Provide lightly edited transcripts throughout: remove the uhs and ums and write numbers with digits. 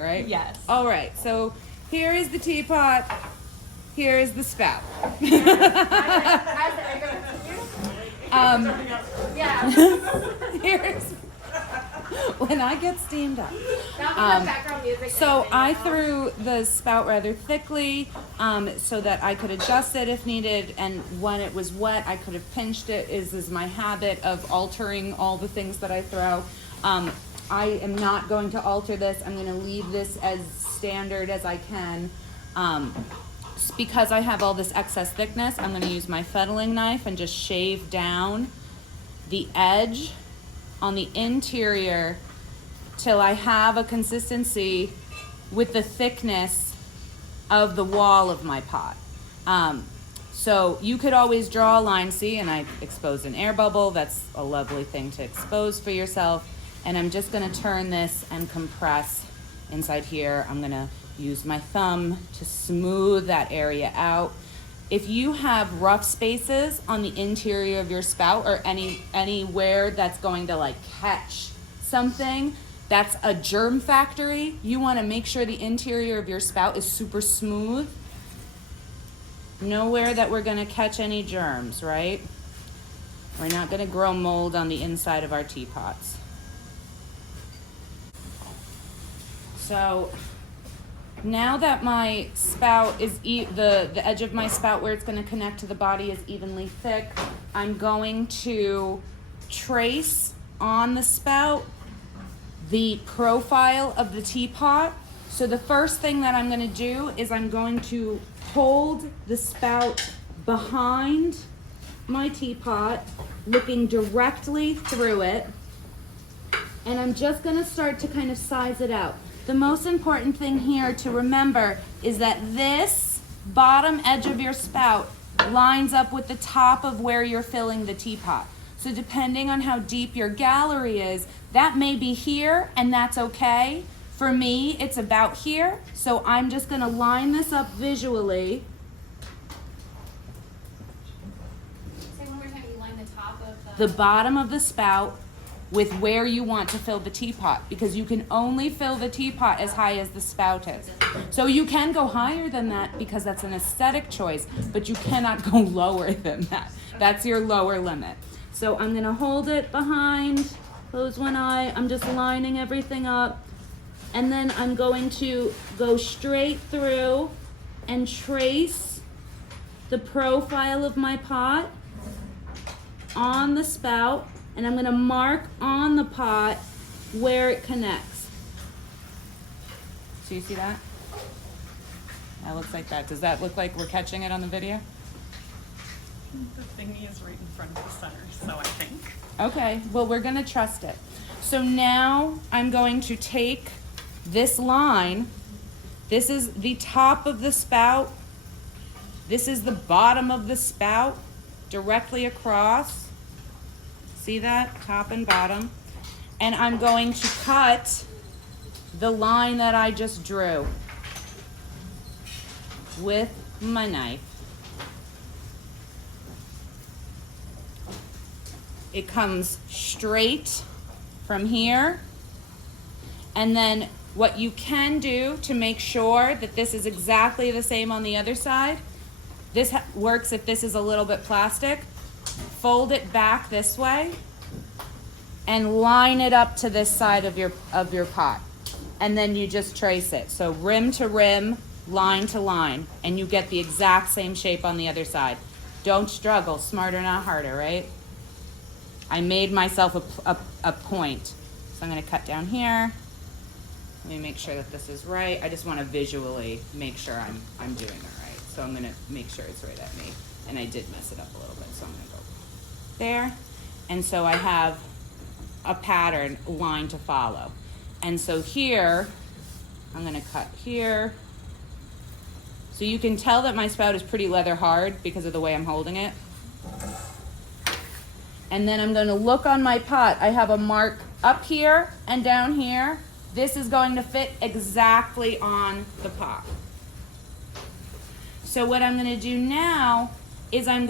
right? Yes. All right, so here is the teapot, here is the spout. Here's when I get steamed up. So I threw the spout rather thickly so that I could adjust it if needed, and when it was wet I could have pinched it. Is my habit of altering all the things that I throw. I am not going to alter this. I'm going to leave this as standard as I can. Because I have all this excess thickness, I'm going to use my fettling knife and just shave down the edge on the interior till I have a consistency with the thickness of the wall of my pot. So you could always draw a line, see, and I exposed an air bubble. That's a lovely thing to expose for yourself. And I'm just gonna turn this and compress inside here. I'm gonna use my thumb to smooth that area out. If you have rough spaces on the interior of your spout or anywhere that's going to like catch something, that's a germ factory. You want to make sure the interior of your spout is super smooth. Nowhere that we're going to catch any germs, right? We're not going to grow mold on the inside of our teapots. So now that my spout is, the edge of my spout where it's going to connect to the body is evenly thick, I'm going to trace on the spout the profile of the teapot. So the first thing that I'm going to do is I'm going to hold the spout behind my teapot, looking directly through it, and I'm just going to start to kind of size it out. The most important thing here to remember is that this bottom edge of your spout lines up with the top of where you're filling the teapot. So depending on how deep your gallery is, that may be here, and that's okay. For me, it's about here, so I'm just gonna line this up visually. Say one more time, you line the top of the bottom of the spout with where you want to fill the teapot, because you can only fill the teapot as high as the spout is. So you can go higher than that because that's an aesthetic choice, but you cannot go lower than that. That's your lower limit. So I'm gonna hold it behind, close one eye, I'm just lining everything up, and then I'm going to go straight through and trace the profile of my pot on the spout, and I'm gonna mark on the pot where it connects. So you see that? That looks like that. Does that look like we're catching it on the video? The thingy is right in front of the center, so I think. Okay, well, we're gonna trust it. So now I'm going to take this line. This is the top of the spout. This is the bottom of the spout, directly across. See that? Top and bottom. And I'm going to cut the line that I just drew with my knife. It comes straight from here. And then what you can do to make sure that this is exactly the same on the other side, this works if this is a little bit plastic, fold it back this way and line it up to this side of your pot. And then you just trace it. So rim to rim, line to line, and you get the exact same shape on the other side. Don't struggle, smarter not harder, right? I made myself a point. So I'm gonna cut down here. Let me make sure that this is right. I just wanna visually make sure I'm doing it right. So I'm gonna make sure it's right at me. And I did mess it up a little bit, so I'm gonna go there. And so I have a pattern line to follow. And so here, I'm gonna cut here. So you can tell that my spout is pretty leather hard because of the way I'm holding it. And then I'm gonna look on my pot. I have a mark up here and down here. This is going to fit exactly on the pot. So what I'm gonna do now is I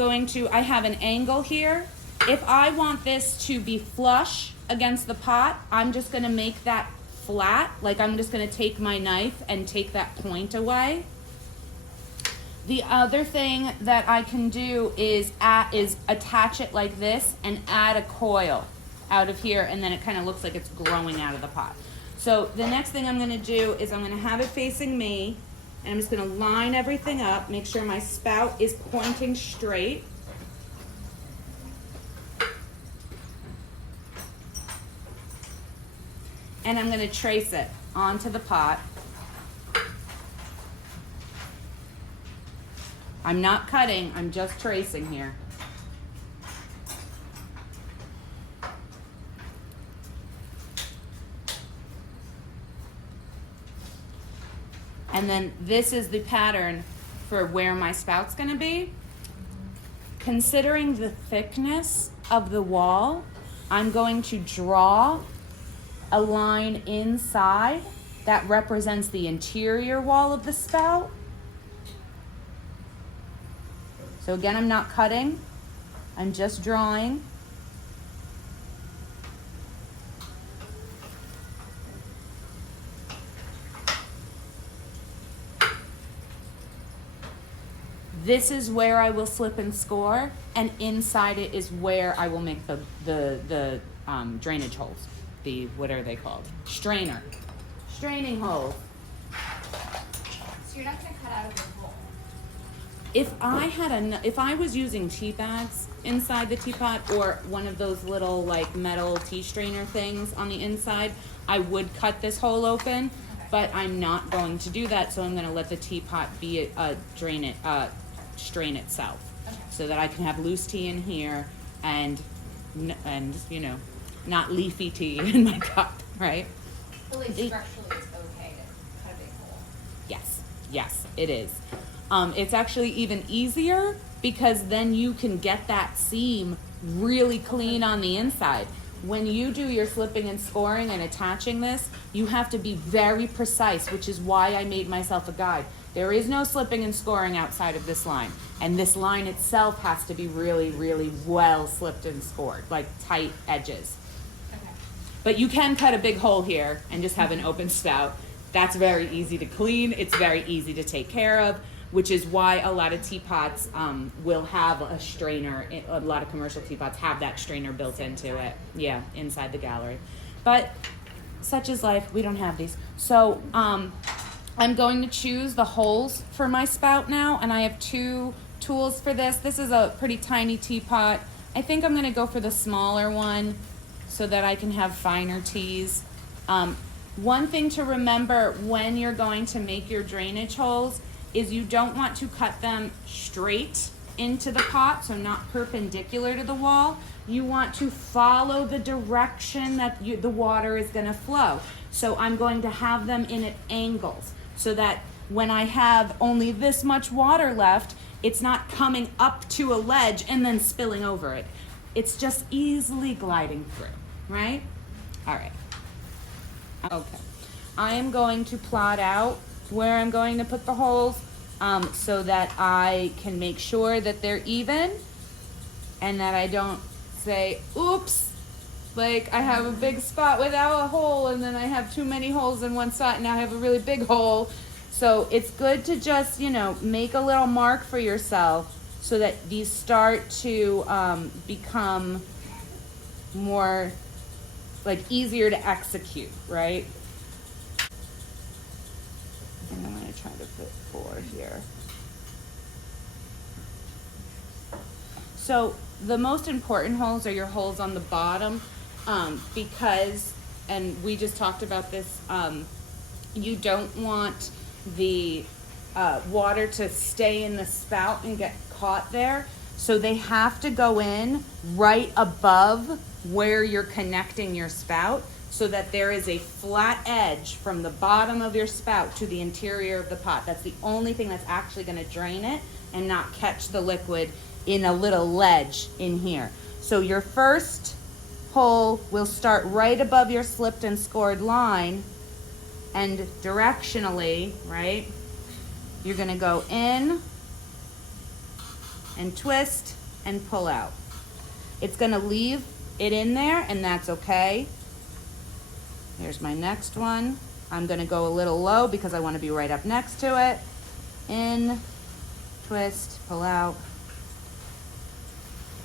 have an angle here. If I want this to be flush against the pot, I'm just gonna make that flat, like I'm just gonna take my knife and take that point away. The other thing that I can do is attach it like this and add a coil out of here, and then it kind of looks like it's growing out of the pot. So the next thing I'm gonna do is I'm gonna have it facing me, and I'm just gonna line everything up, make sure my spout is pointing straight. And I'm gonna trace it onto the pot. I'm not cutting, I'm just tracing here. And then this is the pattern for where my spout's gonna be. Considering the thickness of the wall, I'm going to draw a line inside that represents the interior wall of the spout. So again, I'm not cutting, I'm just drawing. This is where I will slip and score, and inside it is where I will make the drainage holes. What are they called? Straining holes. So you're not gonna cut out of the hole. If I was using tea bags inside the teapot, or one of those little like metal tea strainer things on the inside, I would cut this hole open. Okay. But I'm not going to do that, so I'm going to let the teapot be strain itself, Okay. so that I can have loose tea in here and you know, not leafy tea in my cup, right? But like structurally, it's okay to cut a big hole. Yes, it is. It's actually even easier because then you can get that seam really clean on the inside. When you do your slipping and scoring and attaching this, you have to be very precise, which is why I made myself a guide. There is no slipping and scoring outside of this line. And this line itself has to be really, really well slipped and scored, like tight edges. Okay. But you can cut a big hole here and just have an open spout. That's very easy to clean. It's very easy to take care of, which is why a lot of teapots will have a strainer. A lot of commercial teapots have that strainer built into it. Yeah, inside the gallery. But such is life. We don't have these. So I'm going to choose the holes for my spout now, and I have two tools for this. This is a pretty tiny teapot. I think I'm going to go for the smaller one so that I can have finer teas. One thing to remember when you're going to make your drainage holes is you don't want to cut them straight into the pot, so not perpendicular to the wall. You want to follow the direction that the water is going to flow. So I'm going to have them in at angles so that when I have only this much water left, it's not coming up to a ledge and then spilling over it. It's just easily gliding through, right? All right. Okay. I am going to plot out where I'm going to put the holes so that I can make sure that they're even and that I don't say, oops, like I have a big spot without a hole and then I have too many holes in one spot and now I have a really big hole. So it's good to just, you know, make a little mark for yourself so that these start to become more like easier to execute, right? And I'm going to try to put 4 here. So the most important holes are your holes on the bottom because, and we just talked about this, you don't want the water to stay in the spout and get caught there. So they have to go in right above where you're connecting your spout so that there is a flat edge from the bottom of your spout to the interior of the pot. That's the only thing that's actually going to drain it and not catch the liquid in a little ledge in here. So your first hole will start right above your slipped and scored line, and directionally, right, you're going to go in and twist and pull out. It's going to leave it in there, and that's okay. Here's my next one. I'm gonna go a little low because I wanna be right up next to it. In, twist, pull out.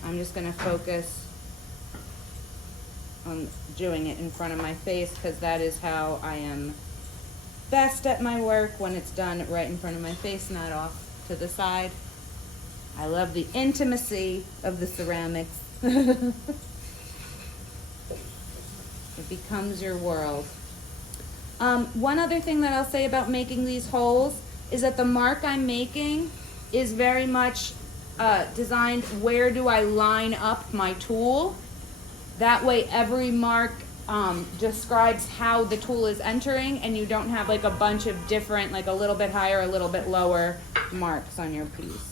I'm just gonna focus on doing it in front of my face because that is how I am best at my work, when it's done right in front of my face, not off to the side. I love the intimacy of the ceramics. It becomes your world. One other thing that I'll say about making these holes is that the mark I'm making is very much designed, where do I line up my tool? That way every mark describes how the tool is entering, and you don't have like a bunch of different, like a little bit higher, a little bit lower marks on your piece.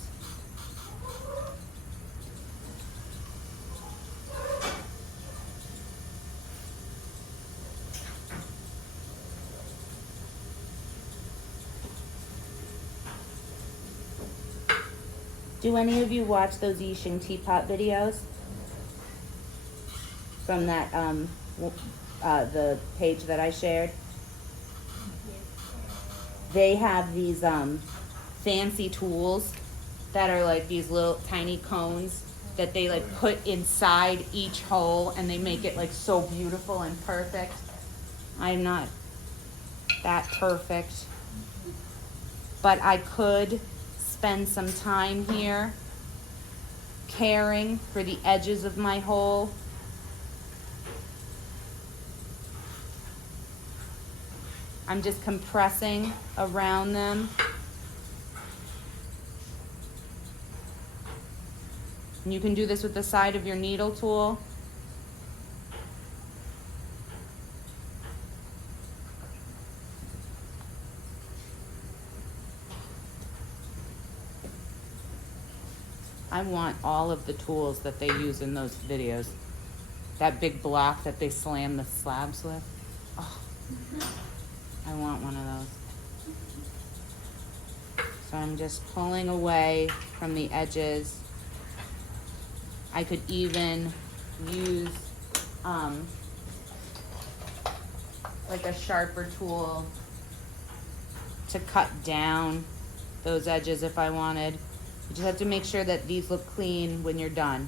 Do any of you watch those Yixing teapot videos? From that, the page that I shared? They have these fancy tools that are like these little tiny cones that they like put inside each hole, and they make it like so beautiful and perfect. I'm not that perfect, but I could spend some time here caring for the edges of my hole. I'm just compressing around them. And you can do this with the side of your needle tool. I want all of the tools that they use in those videos. That big block that they slam the slabs with. Oh, I want one of those. So I'm just pulling away from the edges. I could even use like a sharper tool to cut down those edges if I wanted. You just have to make sure that these look clean when you're done.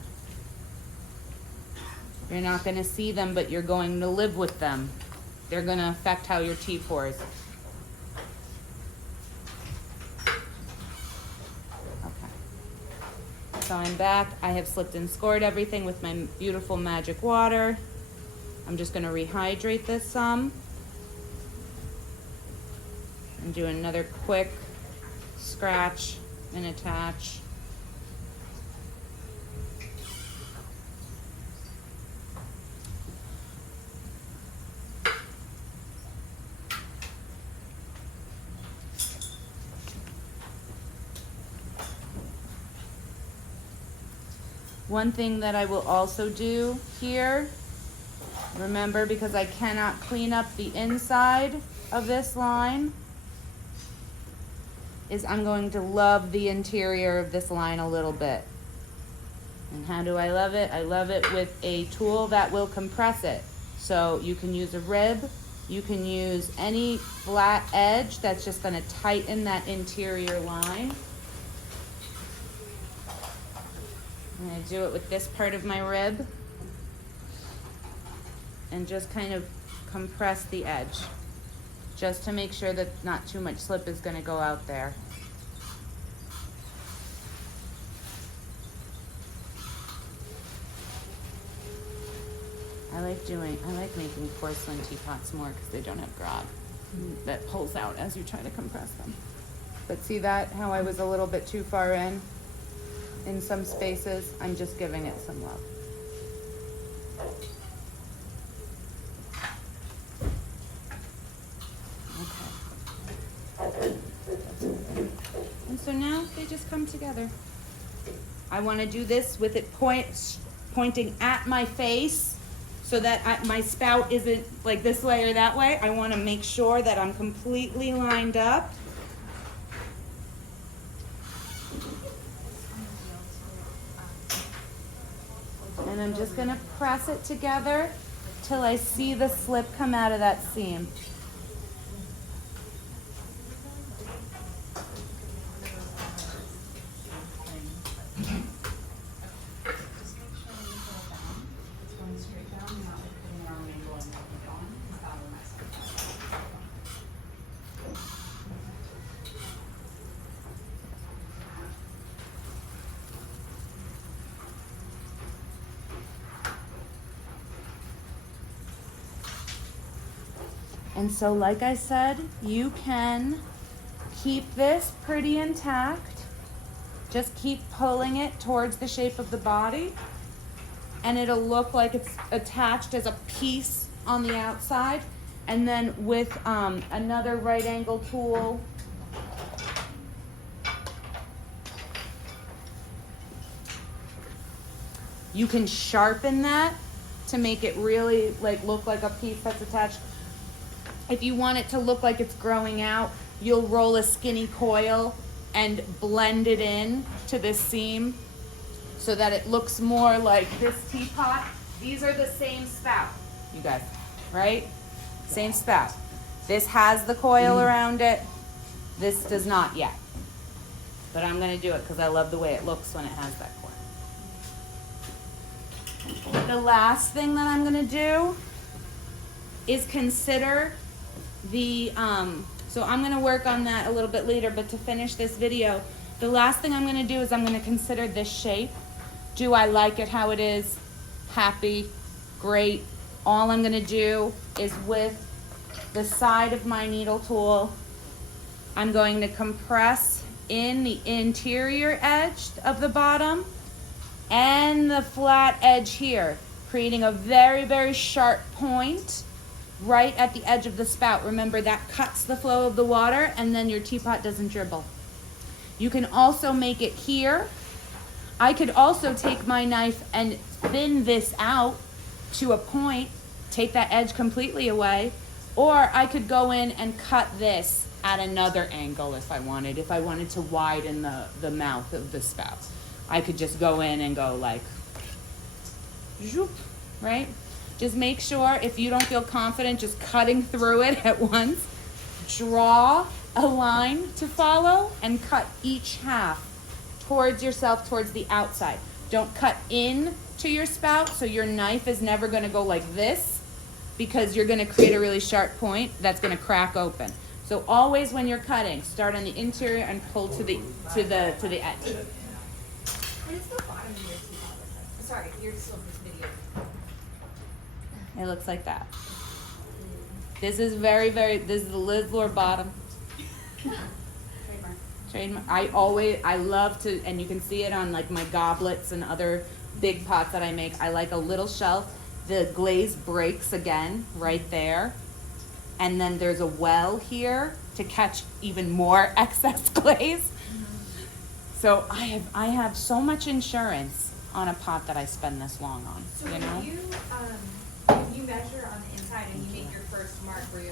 You're not going to see them, but you're going to live with them. They're going to affect how your tea pours. Okay. So I'm back. I have slipped and scored everything with my beautiful magic water. I'm just going to rehydrate this some. And do another quick scratch and attach. One thing that I will also do here, remember, because I cannot clean up the inside of this line, is I'm going to love the interior of this line a little bit. And how do I love it? I love it with a tool that will compress it. So you can use a rib, you can use any flat edge that's just going to tighten that interior line. I'm going to do it with this part of my rib and just kind of compress the edge, just to make sure that not too much slip is going to go out there. I like making porcelain teapots more because they don't have grog that pulls out as you try to compress them. But see that, how I was a little bit too far in some spaces? I'm just giving it some love. And so now they just come together. I want to do this with it pointing at my face so that my spout isn't like this way or that way. I want to make sure that I'm completely lined up. And I'm just going to press it together till I see the slip come out of that seam. And so, like I said, you can keep this pretty intact. Just keep pulling it towards the shape of the body, and it'll look like it's attached as a piece on the outside. And then with another right angle tool, you can sharpen that to make it really like look like a piece that's attached. If you want it to look like it's growing out, you'll roll a skinny coil and blend it in to this seam so that it looks more like this teapot. These are the same spout, you guys, right? Same spout. This has the coil around it. This does not yet. But I'm gonna do it because I love the way it looks when it has that coil. The last thing that I'm gonna do is consider the, so I'm gonna work on that a little bit later, but to finish this video, the last thing I'm gonna do is I'm gonna consider this shape. Do I like it how it is? Happy, great. All I'm gonna do is with the side of my needle tool, I'm going to compress in the interior edge of the bottom and the flat edge here, creating a very, very sharp point right at the edge of the spout. Remember, that cuts the flow of the water and then your teapot doesn't dribble. You can also make it here. I could also take my knife and thin this out to a point, take that edge completely away, or I could go in and cut this at another angle if I wanted to widen the mouth of the spout. I could just go in and go like, zoop, right? Just make sure, if you don't feel confident just cutting through it at once, draw a line to follow and cut each half towards yourself, towards the outside. Don't cut in to your spout, so your knife is never gonna go like this, because you're gonna create a really sharp point that's gonna crack open. So always when you're cutting, start on the interior and pull to the edge. What is the bottom of your teapot? Sorry, you're still in this video. It looks like that. This is this is the Liz Lore bottom. Trademark. I love to, and you can see it on like my goblets and other big pots that I make. I like a little shelf. The glaze breaks again right there. And then there's a well here to catch even more excess glaze. So I have so much insurance on a pot that I spend this long on, So you know? you measure on the inside and you make your first mark where you